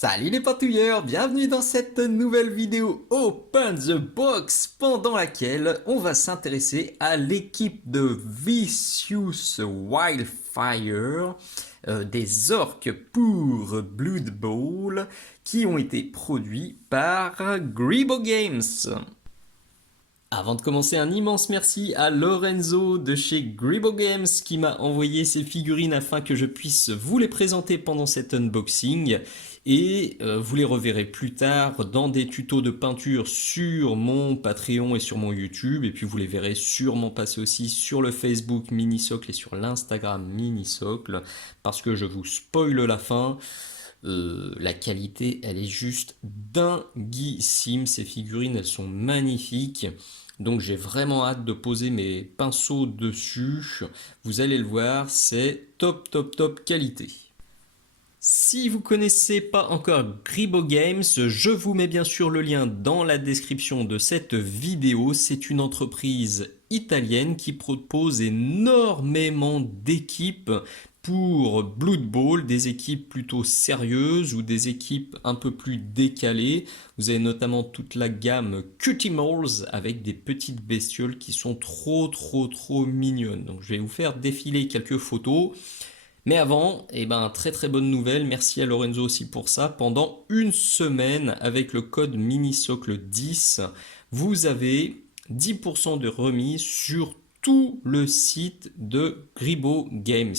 Salut les patouilleurs, bienvenue dans cette nouvelle vidéo Open the Box pendant laquelle on va s'intéresser à l'équipe de Vicious Wildfire, des orques pour Blood Bowl qui ont été produits par Gribbo Games. Avant de commencer, un immense merci à Lorenzo de chez Gribbo Games qui m'a envoyé ces figurines afin que je puisse vous les présenter pendant cet unboxing et vous les reverrez plus tard dans des tutos de peinture sur mon Patreon et sur mon YouTube, et puis vous les verrez sûrement passer aussi sur le Facebook Minisocle et sur l'Instagram Minisocle parce que je vous spoil la fin. La qualité, elle est juste dinguissime. Ces figurines, elles sont magnifiques. Donc j'ai vraiment hâte de poser mes pinceaux dessus. Vous allez le voir, c'est top, top, top qualité. Si vous connaissez pas encore Gribbo Games, je vous mets bien sûr le lien dans la description de cette vidéo. C'est une entreprise italienne qui propose énormément d'équipes pour Blood Bowl, des équipes plutôt sérieuses ou des équipes un peu plus décalées. Vous avez notamment toute la gamme Cutimals avec des petites bestioles qui sont trop mignonnes. Donc je vais vous faire défiler quelques photos. Mais avant, très très bonne nouvelle, merci à Lorenzo aussi pour ça. Pendant une semaine, avec le code Minisocle 10, vous avez 10% de remise sur tout le site de Gribbo Games.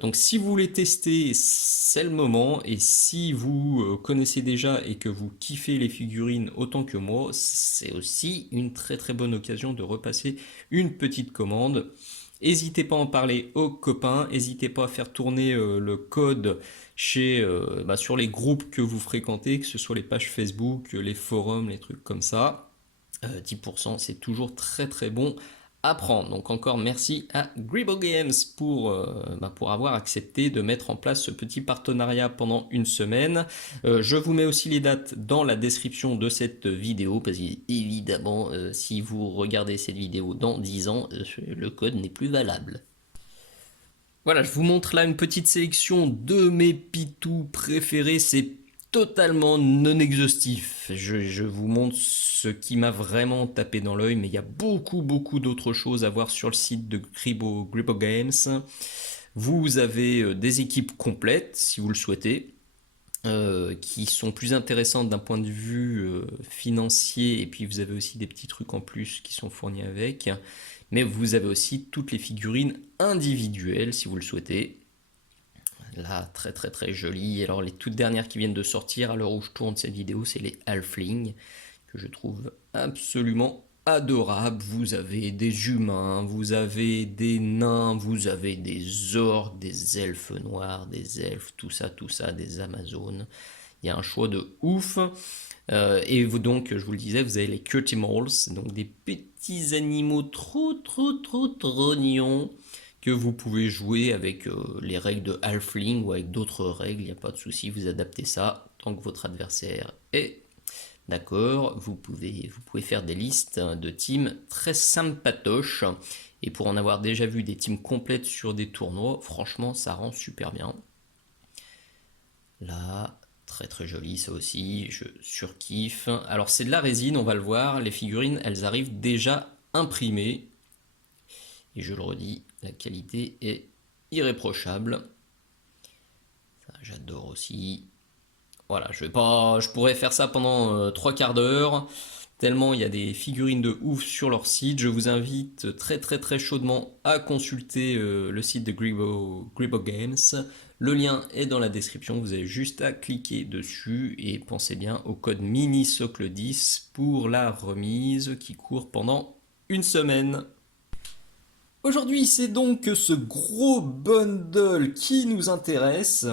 Donc si vous voulez tester, c'est le moment. Et si vous connaissez déjà et que vous kiffez les figurines autant que moi, c'est aussi une très très bonne occasion de repasser une petite commande. N'hésitez pas à en parler aux copains, n'hésitez pas à faire tourner le code sur les groupes que vous fréquentez, que ce soit les pages Facebook, les forums, les trucs comme ça. 10% c'est toujours très très bon à prendre. Donc encore merci à Gribbo Games pour avoir accepté de mettre en place ce petit partenariat pendant une semaine. Je vous mets aussi les dates dans la description de cette vidéo parce qu'évidemment si vous regardez cette vidéo dans 10 ans, le code n'est plus valable. Voilà, je vous montre là une petite sélection de mes pitous préférés. C'est totalement non exhaustif. Je vous montre ce qui m'a vraiment tapé dans l'œil, mais il y a beaucoup d'autres choses à voir sur le site de Gribbo Games. Vous avez des équipes complètes, si vous le souhaitez, qui sont plus intéressantes d'un point de vue financier, et puis vous avez aussi des petits trucs en plus qui sont fournis avec. Mais vous avez aussi toutes les figurines individuelles, si vous le souhaitez. Là, très joli. Alors les toutes dernières qui viennent de sortir à l'heure où je tourne cette vidéo, c'est les Halflings, que je trouve absolument adorables. Vous avez des humains, vous avez des nains, vous avez des orques, des elfes noirs, des elfes, tout ça, des amazones. Il y a un choix de ouf. Et vous donc, je vous le disais, vous avez les Cutimals, donc des petits animaux trop mignons que vous pouvez jouer avec les règles de Halfling ou avec d'autres règles, il n'y a pas de souci, vous adaptez ça tant que votre adversaire est d'accord. Vous pouvez faire des listes de teams très sympatoches, et pour en avoir déjà vu des teams complètes sur des tournois, franchement ça rend super bien. Là, très joli ça aussi, je surkiffe. Alors c'est de la résine, on va le voir, les figurines elles arrivent déjà imprimées. Et je le redis, la qualité est irréprochable. J'adore aussi. Voilà, je pourrais faire ça pendant 3 quarts d'heure, tellement il y a des figurines de ouf sur leur site. Je vous invite très chaudement à consulter le site de Gribbo Games. Le lien est dans la description, vous avez juste à cliquer dessus et pensez bien au code Minisocle10 pour la remise qui court pendant une semaine. Aujourd'hui, c'est donc ce gros bundle qui nous intéresse.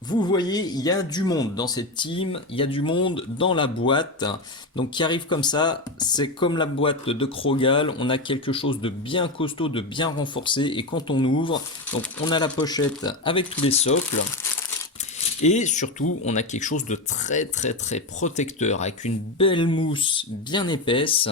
Vous voyez, il y a du monde dans cette team, il y a du monde dans la boîte. Donc qui arrive comme ça, c'est comme la boîte de Krogal, on a quelque chose de bien costaud, de bien renforcé. Et quand on ouvre, donc on a la pochette avec tous les socles. Et surtout, on a quelque chose de très protecteur avec une belle mousse bien épaisse.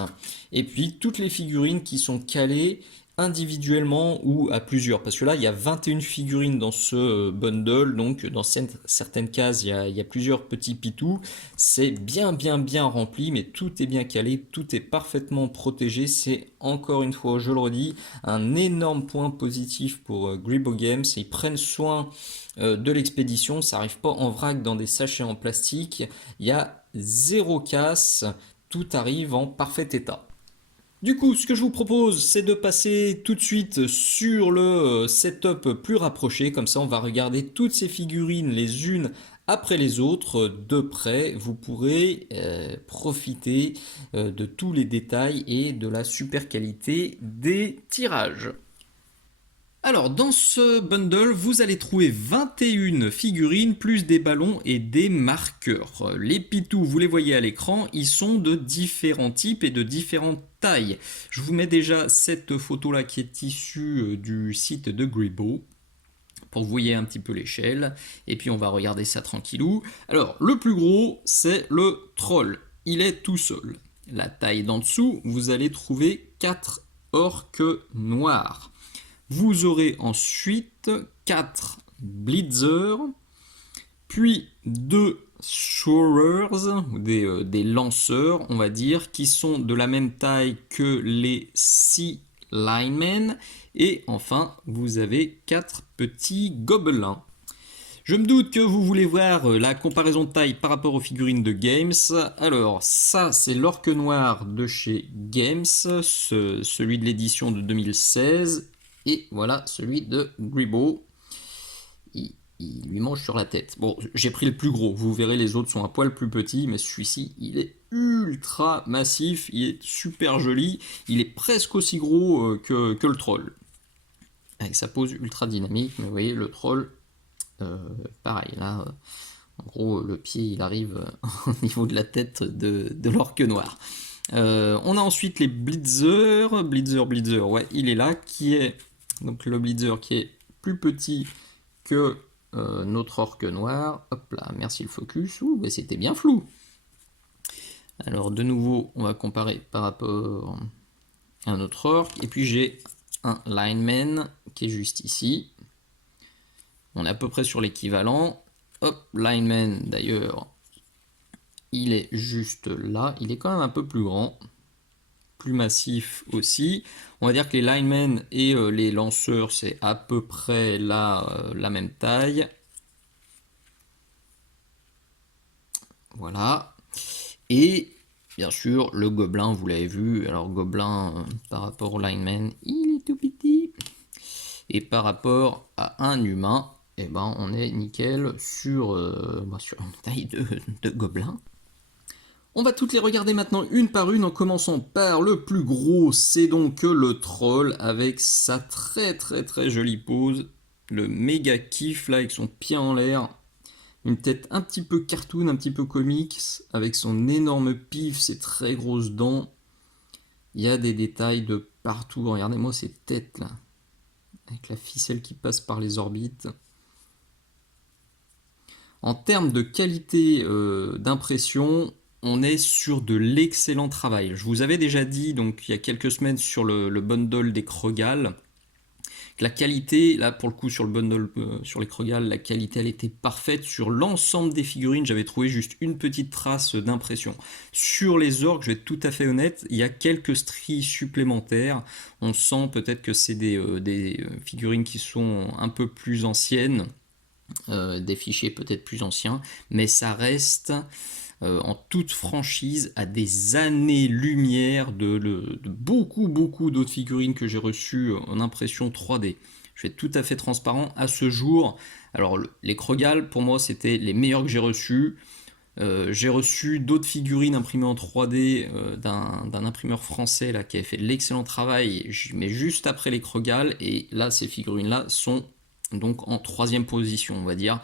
Et puis toutes les figurines qui sont calées individuellement ou à plusieurs. Parce que là, il y a 21 figurines dans ce bundle, donc dans certaines cases, il y a plusieurs petits pitous. C'est bien rempli, mais tout est bien calé, tout est parfaitement protégé. C'est encore une fois, je le redis, un énorme point positif pour Gribbo Games. Ils prennent soin de l'expédition, ça arrive pas en vrac dans des sachets en plastique. Il y a zéro casse, tout arrive en parfait état. Du coup, ce que je vous propose, c'est de passer tout de suite sur le setup plus rapproché. Comme ça, on va regarder toutes ces figurines les unes après les autres de près. Vous pourrez profiter de tous les détails et de la super qualité des tirages. Alors, dans ce bundle, vous allez trouver 21 figurines, plus des ballons et des marqueurs. Les pitous, vous les voyez à l'écran, ils sont de différents types et de différentes tailles. Je vous mets déjà cette photo-là qui est issue du site de Gribbo, pour que vous voyez un petit peu l'échelle. Et puis on va regarder ça tranquillou. Alors, le plus gros, c'est le troll. Il est tout seul. La taille d'en dessous, vous allez trouver 4 orques noirs. Vous aurez ensuite 4 blitzers, puis 2 throwers, des lanceurs, on va dire, qui sont de la même taille que les 6 linemen. Et enfin, vous avez 4 petits gobelins. Je me doute que vous voulez voir la comparaison de taille par rapport aux figurines de Games. Alors, ça, c'est l'orque noir de chez Games, celui de l'édition de 2016. Et voilà celui de Gribbo. Il lui mange sur la tête. Bon, j'ai pris le plus gros. Vous verrez, les autres sont un poil plus petits, mais celui-ci, il est ultra massif. Il est super joli. Il est presque aussi gros que le troll. Avec sa pose ultra dynamique. Mais vous voyez, le troll, pareil. Là, en gros, le pied, il arrive au niveau de la tête de l'orque noir. On a ensuite les Blitzer, ouais, il est là, qui est donc le Blitzer qui est plus petit que notre orque noir. Hop là, merci le focus. Ouh, bah c'était bien flou. Alors de nouveau, on va comparer par rapport à notre orque. Et puis j'ai un lineman qui est juste ici. On est à peu près sur l'équivalent. Hop, lineman d'ailleurs, il est juste là. Il est quand même un peu plus grand, plus massif aussi. On va dire que les linemen et les lanceurs, c'est à peu près la même taille. Voilà. Et bien sûr, le gobelin, vous l'avez vu. Alors, gobelin, par rapport au lineman, il est tout petit. Et par rapport à un humain, eh ben, on est nickel sur une taille de gobelin. On va toutes les regarder maintenant une par une en commençant par le plus gros, c'est donc le troll avec sa très jolie pose, le méga kiff là avec son pied en l'air, une tête un petit peu cartoon, un petit peu comics, avec son énorme pif, ses très grosses dents. Il y a des détails de partout, regardez-moi ces têtes là, avec la ficelle qui passe par les orbites. En termes de qualité d'impression, on est sur de l'excellent travail. Je vous avais déjà dit, donc il y a quelques semaines, sur le bundle des Krogal, que la qualité, là pour le coup sur le bundle sur les Krogal, la qualité elle était parfaite. Sur l'ensemble des figurines, j'avais trouvé juste une petite trace d'impression. Sur les orques, je vais être tout à fait honnête, il y a quelques stries supplémentaires. On sent peut-être que c'est des figurines qui sont un peu plus anciennes. Des fichiers peut-être plus anciens, mais ça reste en toute franchise à des années-lumière de beaucoup d'autres figurines que j'ai reçues en impression 3D. Je vais être tout à fait transparent à ce jour. Alors les Krogal, pour moi, c'était les meilleurs que j'ai reçus. J'ai reçu d'autres figurines imprimées en 3D d'un imprimeur français là, qui avait fait de l'excellent travail, mais juste après les Krogal, et là ces figurines là sont donc en 3e position on va dire,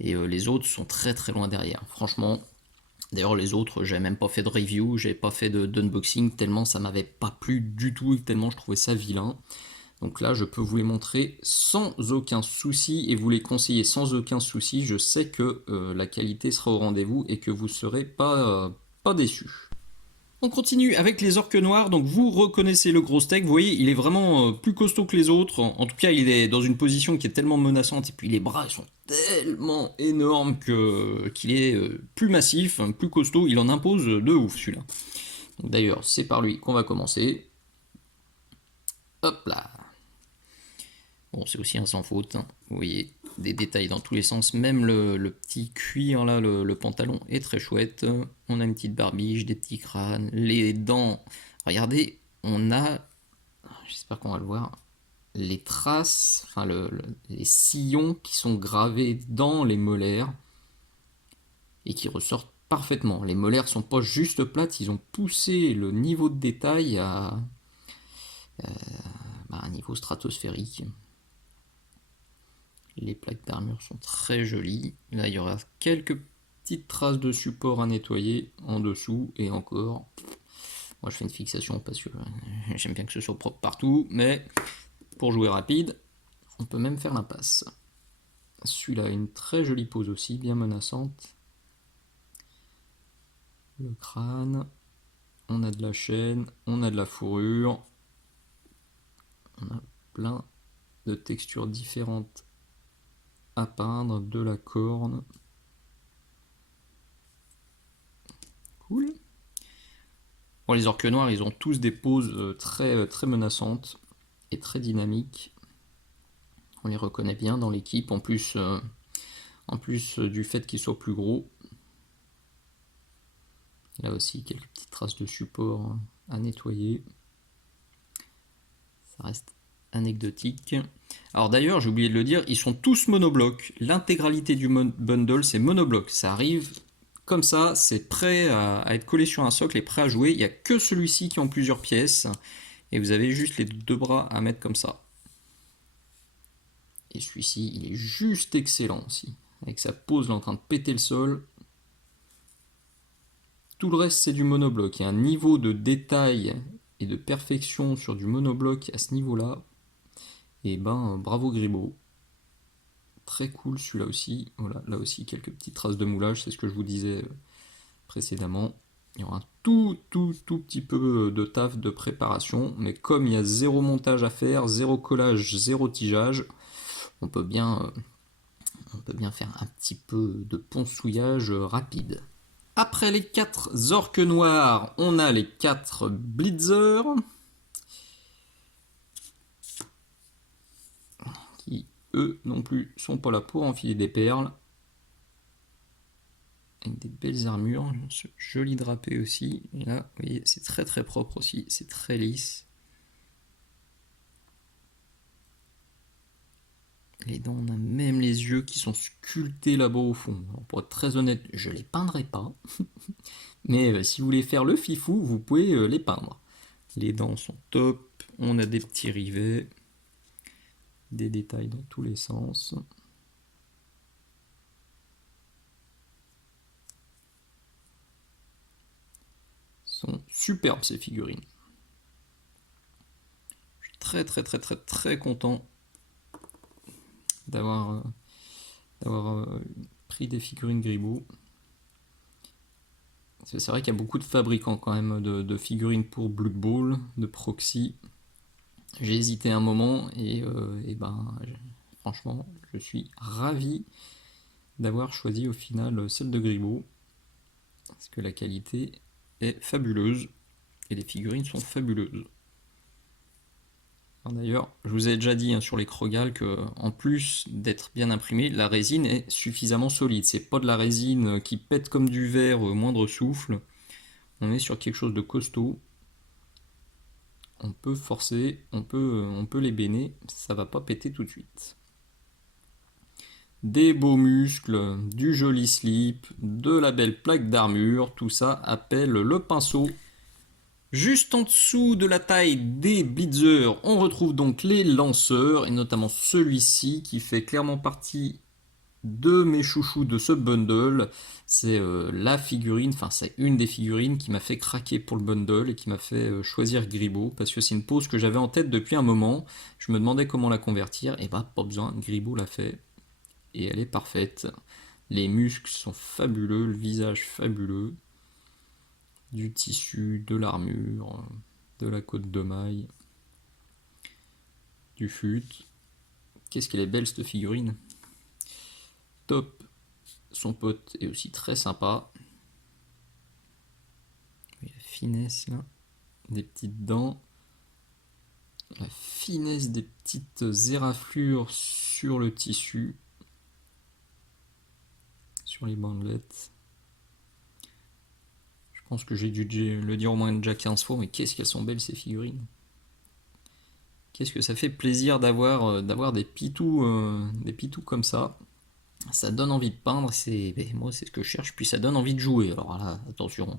et les autres sont très loin derrière, franchement. D'ailleurs les autres, j'avais même pas fait de review, j'avais pas fait d'unboxing, tellement ça m'avait pas plu du tout, et tellement je trouvais ça vilain. Donc là je peux vous les montrer sans aucun souci et vous les conseiller sans aucun souci. Je sais que la qualité sera au rendez-vous et que vous serez pas déçus. On continue avec les orques noirs, donc vous reconnaissez le gros steak, vous voyez il est vraiment plus costaud que les autres, en tout cas il est dans une position qui est tellement menaçante et puis les bras sont tellement énormes qu'il est plus massif, plus costaud, il en impose de ouf celui-là. D'ailleurs c'est par lui qu'on va commencer. Hop là. Bon c'est aussi un sans faute, hein. Vous voyez des détails dans tous les sens, même le petit cuir là, le pantalon est très chouette, on a une petite barbiche, des petits crânes, les dents, regardez, on a, j'espère qu'on va le voir, les traces, enfin les sillons qui sont gravés dans les molaires et qui ressortent parfaitement. Les molaires sont pas juste plates, ils ont poussé le niveau de détail à un niveau stratosphérique. Les plaques d'armure sont très jolies. Là, il y aura quelques petites traces de support à nettoyer en dessous et encore. Moi, je fais une fixation parce que j'aime bien que ce soit propre partout, mais pour jouer rapide, on peut même faire l'impasse. Celui-là a une très jolie pose aussi, bien menaçante. Le crâne, on a de la chaîne, on a de la fourrure, on a plein de textures différentes à peindre, de la corne. Cool. Bon, les orques noirs, ils ont tous des poses très, très menaçantes et très dynamiques. On les reconnaît bien dans l'équipe, en plus du fait qu'ils soient plus gros. Là aussi, quelques petites traces de support à nettoyer. Ça reste anecdotique. Alors d'ailleurs, j'ai oublié de le dire, ils sont tous monoblocs. L'intégralité du bundle, c'est monobloc. Ça arrive comme ça, c'est prêt à être collé sur un socle et prêt à jouer. Il n'y a que celui-ci qui est en plusieurs pièces. Et vous avez juste les deux bras à mettre comme ça. Et celui-ci, il est juste excellent aussi. Avec sa pose là en train de péter le sol. Tout le reste, c'est du monobloc. Il y a un niveau de détail et de perfection sur du monobloc à ce niveau-là. Et ben, bravo Gribaud. Très cool celui-là aussi. Voilà, là aussi, quelques petites traces de moulage, c'est ce que je vous disais précédemment. Il y aura un tout petit peu de taf de préparation, mais comme il y a zéro montage à faire, zéro collage, zéro tigeage, on peut bien faire un petit peu de ponçouillage rapide. Après les 4 orques noirs, on a les 4 blitzers, qui eux non plus sont pas là pour enfiler des perles. Avec des belles armures, ce joli drapé aussi. Et là, vous voyez, c'est très très propre aussi, c'est très lisse. Les dents, on a même les yeux qui sont sculptés là-bas au fond. Alors, pour être très honnête, je les peindrai pas. Mais si vous voulez faire le fifou, vous pouvez les peindre. Les dents sont top, on a des petits rivets, des détails dans tous les sens. Sont superbes ces figurines. Je suis très content d'avoir pris des figurines Gribaud. C'est vrai qu'il y a beaucoup de fabricants quand même de figurines pour Blood Bowl, de Proxy. J'ai hésité un moment et franchement, je suis ravi d'avoir choisi au final celle de Gribaud. Parce que la qualité est fabuleuse et les figurines sont fabuleuses. D'ailleurs, je vous ai déjà dit sur les Krogal que, en plus d'être bien imprimé, la résine est suffisamment solide. C'est pas de la résine qui pète comme du verre au moindre souffle. On est sur quelque chose de costaud. On peut forcer, on peut les béner, ça va pas péter tout de suite. Des beaux muscles, du joli slip, de la belle plaque d'armure, tout ça appelle le pinceau. Juste en dessous de la taille des blitzers, on retrouve donc les lanceurs, et notamment celui-ci qui fait clairement partie de mes chouchous de ce bundle. C'est la figurine, enfin c'est une des figurines qui m'a fait craquer pour le bundle et qui m'a fait choisir Gribaud, parce que c'est une pose que j'avais en tête depuis un moment. Je me demandais comment la convertir, et bah pas besoin, Gribaud l'a fait, et elle est parfaite. Les muscles sont fabuleux, le visage fabuleux. du tissu, de l'armure, de la côte de maille, du fut. Qu'est-ce qu'elle est belle cette figurine. Top. Son pote est aussi très sympa. La finesse là, des petites dents, la finesse des petites éraflures sur le tissu, sur les bandelettes. Je pense que j'ai dû le dire au moins déjà 15 fois, mais qu'est-ce qu'elles sont belles ces figurines. Qu'est-ce que ça fait plaisir d'avoir des pitous comme ça. Ça donne envie de peindre, moi c'est ce que je cherche, puis ça donne envie de jouer. Alors là, attention,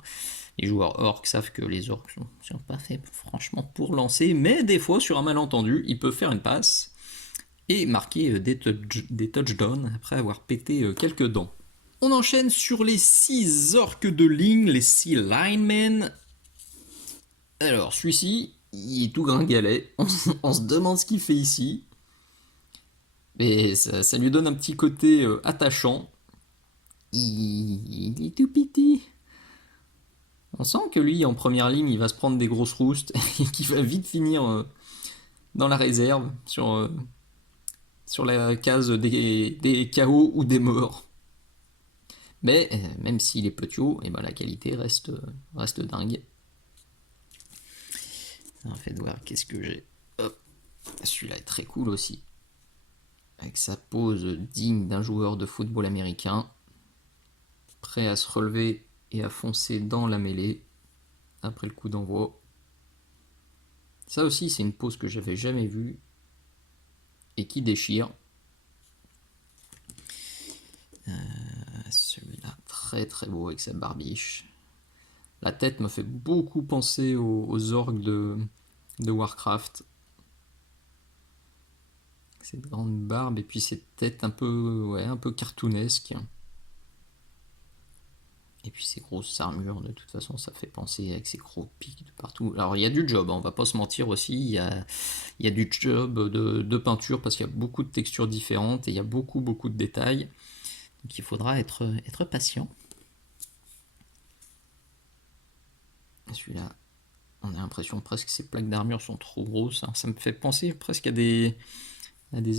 les joueurs orques savent que les orques sont pas faits franchement pour lancer, mais des fois sur un malentendu, ils peuvent faire une passe et marquer des touchdowns après avoir pété quelques dents. On enchaîne sur les 6 orques de ligne, les 6 linemen. Alors celui-ci, il est tout gringalet, on se demande ce qu'il fait ici. Mais ça lui donne un petit côté attachant. Il est tout petit. On sent que lui, en première ligne, il va se prendre des grosses roustes et qu'il va vite finir dans la réserve, sur la case des KO ou des morts. Mais même s'il est petit haut, et ben la qualité reste dingue. En fait, voir qu'est-ce que j'ai. Hop. Celui-là est très cool aussi. Avec sa pose digne d'un joueur de football américain, prêt à se relever et à foncer dans la mêlée après le coup d'envoi. Ça aussi, c'est une pose que j'avais jamais vue et qui déchire. Celui-là, très très beau avec sa barbiche. La tête me fait beaucoup penser aux orques de Warcraft. Cette grande barbe et puis cette tête un peu cartoonesque. Et puis ces grosses armures, de toute façon, ça fait penser avec ces gros pics de partout. Alors il y a du job, on va pas se mentir aussi, il y a du job de peinture parce qu'il y a beaucoup de textures différentes et il y a beaucoup de détails. Donc il faudra être patient. Celui-là, on a l'impression presque que ces plaques d'armure sont trop grosses. Alors, ça me fait penser presque à des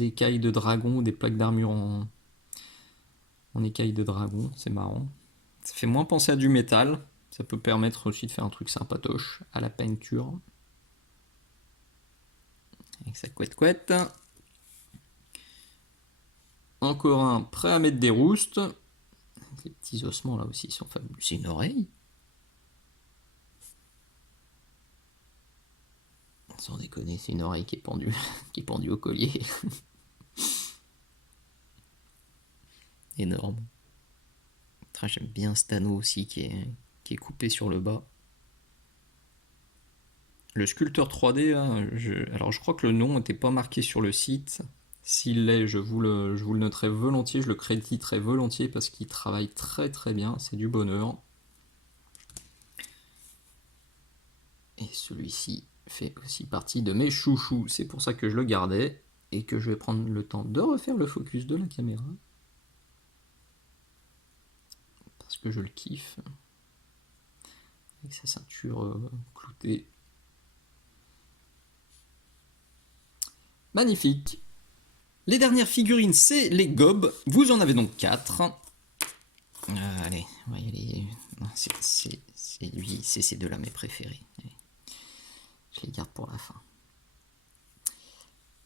écailles de dragon, des plaques d'armure en écailles de dragon, c'est marrant. Ça fait moins penser à du métal, ça peut permettre aussi de faire un truc sympatoche à la peinture. Avec sa couette. Encore un prêt à mettre des roustes. Les petits ossements là aussi sont fabuleux. C'est une oreille. Sans déconner, c'est une oreille qui est pendue, qui est pendue au collier. Énorme. J'aime bien cet anneau aussi qui est coupé sur le bas. Le sculpteur 3D, là, alors je crois que le nom n'était pas marqué sur le site. S'il l'est, je vous le noterai volontiers, je le créditerai volontiers parce qu'il travaille très très bien, c'est du bonheur. Et celui-ci fait aussi partie de mes chouchous, c'est pour ça que je le gardais et que je vais prendre le temps de refaire le focus de la caméra. Parce que je le kiffe. Avec sa ceinture cloutée. Magnifique. Les dernières figurines, c'est les gobs. Vous en avez donc 4. Allez, on va y aller. C'est lui, c'est ces deux-là mes préférés. Allez. Je les garde pour la fin.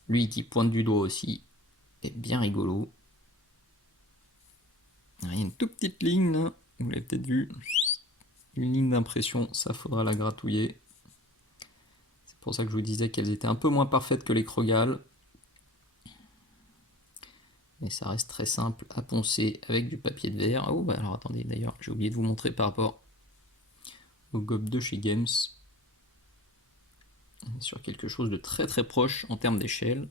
Lui qui pointe du doigt aussi est bien rigolo. Il y a une toute petite ligne là, vous l'avez peut-être vu. Une ligne d'impression, ça faudra la gratouiller. C'est pour ça que je vous disais qu'elles étaient un peu moins parfaites que les Krogal. Mais ça reste très simple à poncer avec du papier de verre. Oh bah alors attendez, d'ailleurs j'ai oublié de vous montrer par rapport au gob de chez Games. On est sur quelque chose de très très proche en termes d'échelle.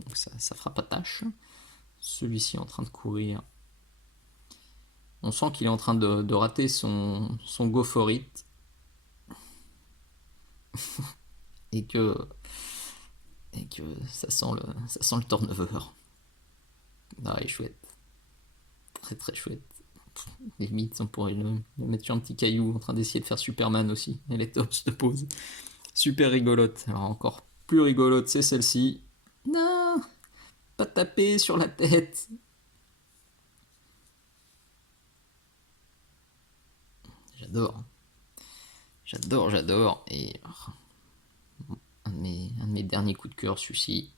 Donc ça fera pas tâche. Celui-ci est en train de courir. On sent qu'il est en train de rater son go for it. et que ça sent le turnover. Ah, il est chouette. Très très chouette. limite, on pourrait le mettre sur un petit caillou en train d'essayer de faire Superman aussi. Elle est top cette pose. Super rigolote. Alors encore plus rigolote, c'est celle-ci. Non, pas taper sur la tête. J'adore. J'adore. Et un de mes derniers coups de cœur, celui-ci.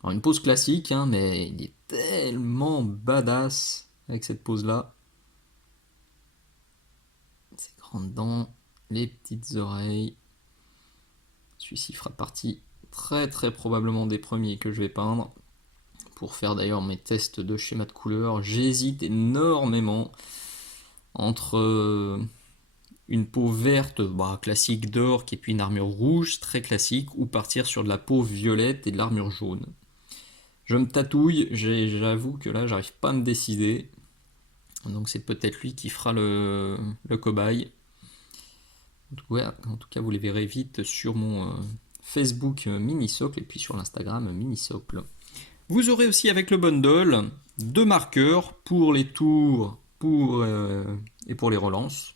Alors une pose classique, hein, mais il est tellement badass avec cette pose-là. Ses grandes dents, les petites oreilles. Celui-ci fera partie très probablement des premiers que je vais peindre. Pour faire d'ailleurs mes tests de schéma de couleurs, j'hésite énormément entre une peau verte classique d'orc et puis une armure rouge très classique, ou partir sur de la peau violette et de l'armure jaune. Je me tatouille, j'avoue que là j'arrive pas à me décider. Donc c'est peut-être lui qui fera le cobaye. En tout cas, vous les verrez vite sur mon Facebook Minisocle et puis sur l'Instagram Minisocle. Vous aurez aussi avec le bundle 2 marqueurs pour les tours et pour les relances.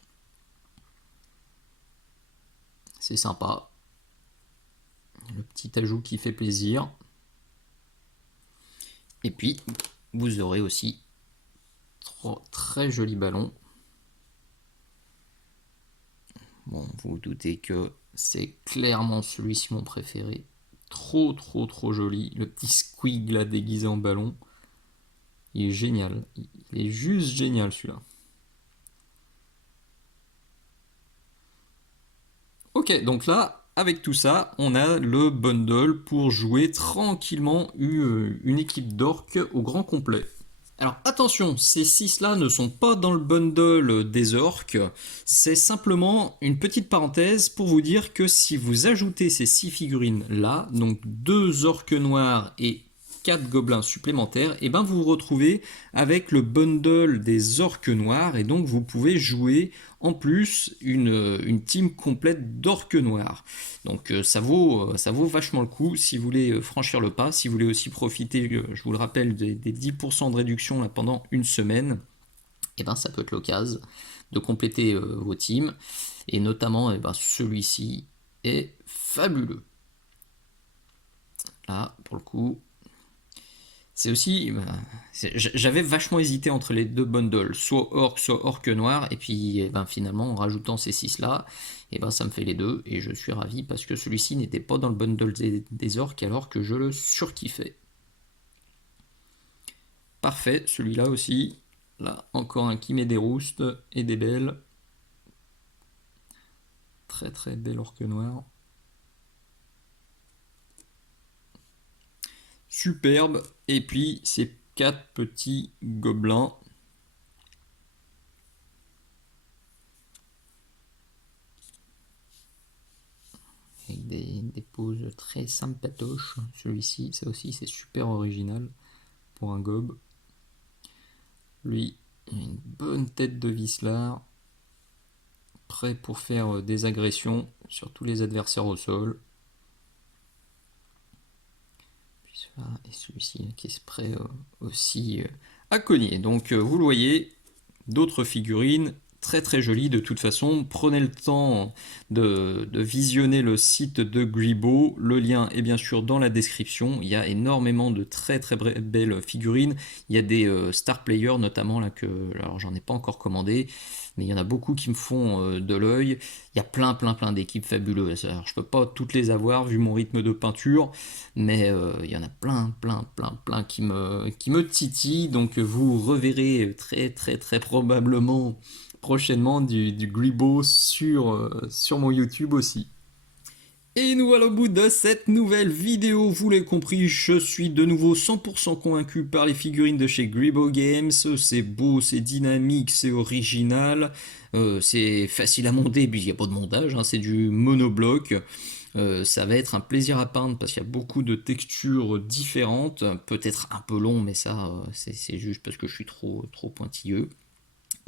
C'est sympa. Le petit ajout qui fait plaisir. Et puis, vous aurez aussi 3 très jolis ballons. Bon, vous vous doutez que c'est clairement celui-ci mon préféré. Trop joli. Le petit squig là déguisé en ballon. Il est génial. Il est juste génial celui-là. Ok, donc là, avec tout ça, on a le bundle pour jouer tranquillement une équipe d'orques au grand complet. Alors attention, ces 6-là ne sont pas dans le bundle des orques, c'est simplement une petite parenthèse pour vous dire que si vous ajoutez ces 6 figurines-là, donc 2 orques noirs et 4 gobelins supplémentaires, et ben vous vous retrouvez avec le bundle des orques noirs, et donc vous pouvez jouer en plus une team complète d'orques noirs. Donc ça vaut vachement le coup si vous voulez franchir le pas, si vous voulez aussi profiter, je vous le rappelle, des 10% de réduction là, pendant une semaine, et ben ça peut être l'occasion de compléter vos teams, et notamment celui-ci est fabuleux. Là, pour le coup, c'est aussi, j'avais vachement hésité entre les 2 bundles, soit orc noir, et puis finalement en rajoutant ces 6 là, ça me fait les 2, et je suis ravi parce que celui-ci n'était pas dans le bundle des orques alors que je le surkiffais. Parfait, celui-là aussi, là encore un qui met des roustes et des belles. Très belle orque noire. Superbe. Et puis ces 4 petits gobelins. Avec des poses très sympatoches. Celui-ci, ça aussi, c'est super original pour un gobe. Lui, il a une bonne tête de vicelard. Prêt pour faire des agressions sur tous les adversaires au sol. Et celui-ci qui est prêt aussi à cogner. Donc vous le voyez, d'autres figurines très jolies de toute façon. Prenez le temps de visionner le site de Gribo. Le lien est bien sûr dans la description. Il y a énormément de très belles figurines. Il y a des star players notamment là que alors j'en ai pas encore commandé, mais il y en a beaucoup qui me font de l'œil. Il y a plein d'équipes fabuleuses. Alors, je peux pas toutes les avoir vu mon rythme de peinture, mais il y en a plein qui me titillent. Donc vous reverrez très probablement prochainement du Gribo sur mon YouTube aussi. Et nous voilà au bout de cette nouvelle vidéo, vous l'avez compris, je suis de nouveau 100% convaincu par les figurines de chez Gribo Games. C'est beau, c'est dynamique, c'est original, c'est facile à monter, puis il n'y a pas de montage, hein, c'est du monobloc. Ça va être un plaisir à peindre parce qu'il y a beaucoup de textures différentes, peut-être un peu long, mais ça c'est juste parce que je suis trop pointilleux.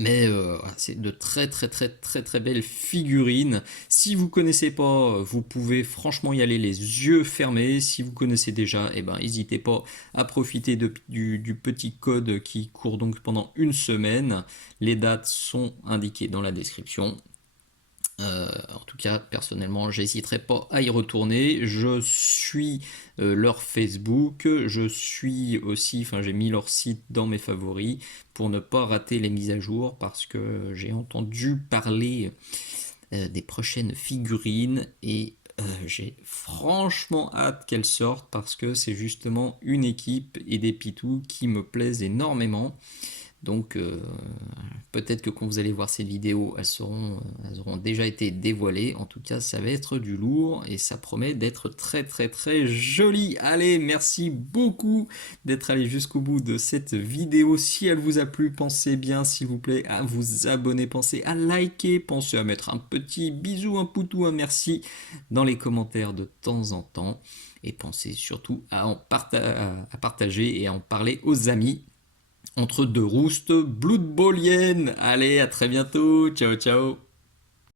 Mais voilà, c'est de très très très très très belles figurines. Si vous connaissez pas, vous pouvez franchement y aller les yeux fermés. Si vous connaissez déjà, eh ben n'hésitez pas à profiter du petit code qui court donc pendant une semaine. Les dates sont indiquées dans la description. En tout cas, personnellement, j'hésiterai pas à y retourner. Je suis leur Facebook, je suis aussi, enfin, j'ai mis leur site dans mes favoris pour ne pas rater les mises à jour parce que j'ai entendu parler des prochaines figurines et j'ai franchement hâte qu'elles sortent parce que c'est justement une équipe et des pitous qui me plaisent énormément. Donc peut-être que quand vous allez voir ces vidéos, elles auront déjà été dévoilées. En tout cas, ça va être du lourd et ça promet d'être très très très joli. Allez, merci beaucoup d'être allé jusqu'au bout de cette vidéo. Si elle vous a plu, pensez bien s'il vous plaît à vous abonner, pensez à liker, pensez à mettre un petit bisou, un poutou, un merci dans les commentaires de temps en temps. Et pensez surtout à partager et à en parler aux amis entre deux roustes bloodballiennes. Allez, à très bientôt. Ciao, ciao.